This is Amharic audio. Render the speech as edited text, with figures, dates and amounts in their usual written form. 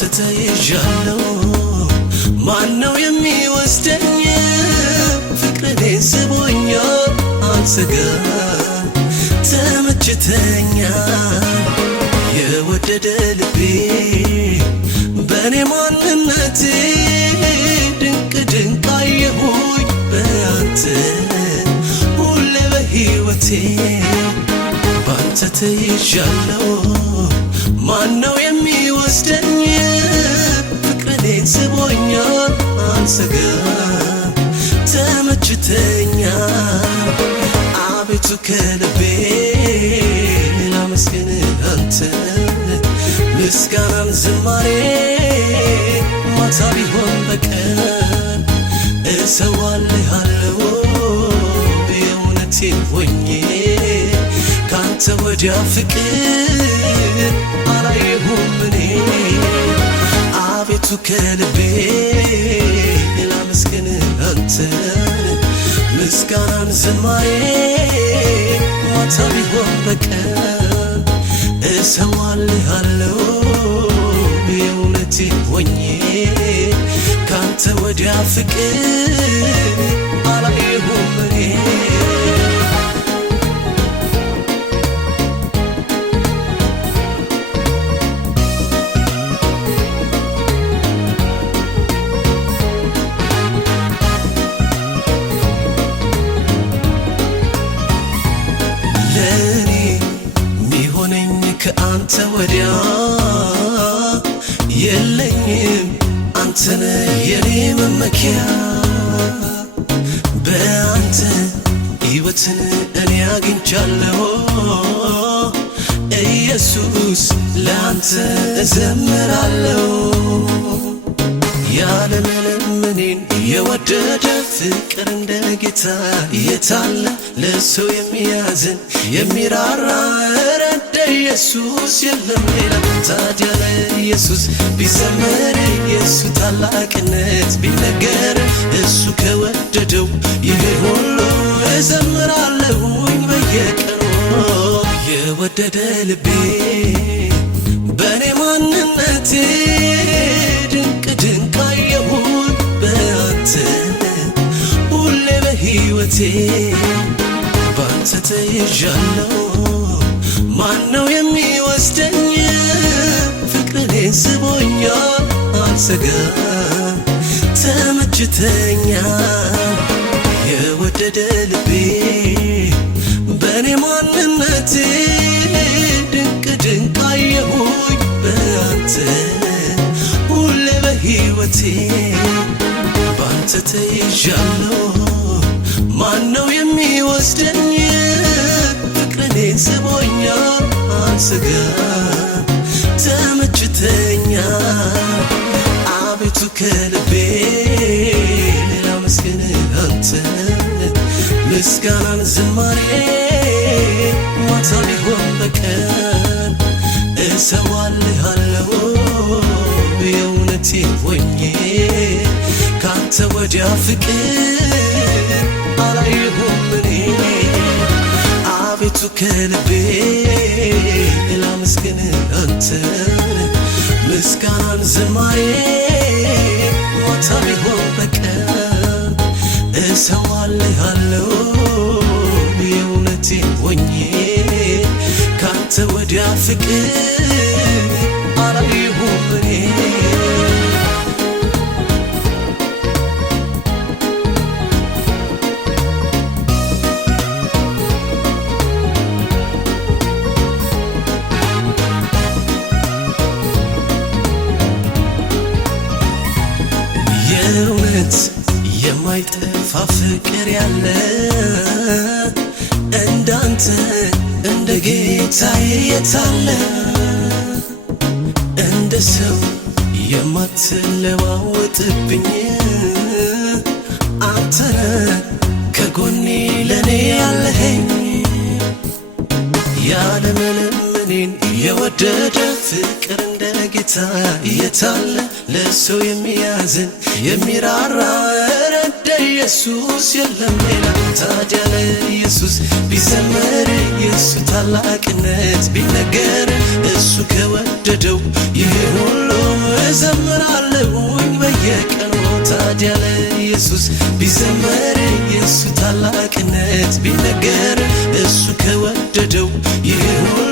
ባንተ ተይዣለሁ ማነው የሚወስደኝ ፍቅርህን ስቦኛል አልሰጋም ተመችተኛል የወደደ ልቤ በኔ ማንነቴ ድንቅ ድንቅ አየሁኝ በአንተ ሁሌ በሕይወቴ ባንተ ተይዣለሁ ማነው የሚወስደኝ ፍቅርህን ስቦኛል አልሰጋም ተመችተኛል አቤቱ ከልቤ ላመስግንህ አንተን ምስጋናን ዝማሬ ማታ ቢሆን በቀን እሰዋልሃለሁ የእውነቴን ሆኜ ካንተ ወዲያ ፍቅር አላየሁም እኔ አቤቱ ከልቤ ላመስግንህ አንተን ምስጋናን ዝማሬ ማታ ቢሆን በቀን እሰዋልሃለሁ የእውነቴን ሆኜ ካንተ ወዲያ ፍቅር አላየሁም እኔ ከአንተ ወዲያ የለኝም አንተነ የኔ መመኪያ በአንተ ሕይወትን እኔ አግኝቻለሁ ኢየሱስ ለአንተ እዘምራለሁ ያለምንም እኔን የወደደ ፍቅር እንደ ጌታ የታለ ለሰው የሚያዝን የሚራራ ረደ ኢየሱስ የለም ሌላ ታዲያ ለኢየሱስ ቢዘመር የእሱ ታላቅነት ቢነገር እሱ ከወደደው ይህ ሁሉ እዘምራለሁኝ በየቀኑ የወደደ ልቤ በኔ ማንነቴ ድንቅ ድንቅ አየሁኝ በአንተ ሁሌ በሕይወቴ ባንተ ተይዣለሁ ማነው የሚወስደኝ ፍቅርህን ስቦኛል አልሰጋም ተመችተኛል የወደደ ልቤ በኔ ማንነቴ ድንቅ ድንቅ አየሁኝ በአንተ ሁሌ በሕይወቴ ባንተ ተይዣለሁ ማነው የሚወስደኝ ፍቅርህን ስቦኛል አልሰጋም ተመችተኛል አቤቱ ከልቤ ላመስግንህ አንተን ምስጋናን ዝማሬ ማታ ቢሆን በቀን እሰዋልሃለሁ የእውነቴን ሆኜ ካንተ ወዲያ ፍቅር አላየሁም እኔ አቤቱ ከልቤ ላመስግንህ አንተን ምስጋናን ዝማሬ ማታ ቢሆን በቀን እሰዋልሃለሁ የእውነቴን ሆኜ ካንተ ወዲያ ፍቅር አላየሁም እኔ የእውነት የማይጠፋ ፍቅር ያለ እንዳንተ እንደ ጌታዬ የታለ እንደ ሰው የማትለዋወጥብኝ አንተነ ከጎኔ ለኔ ያለኸኝ ያለምንም እኔን የወደደ ፍቅር እንደ ጌታ የታለ ለሰው የሚያዝን የሚራራ ረደ ኢየሱስ የለም ሌላ ታዲያ ለኢየሱስ ቢዘመር የእሱ ታላቅነት ቢነገር እሱ ከወደደው ይህ ሁሉ ታዲያ ለኢየሱስ ቢዘመር የእሱ ታላቅነት ቢነገር እሱ ከወደደው ይሁን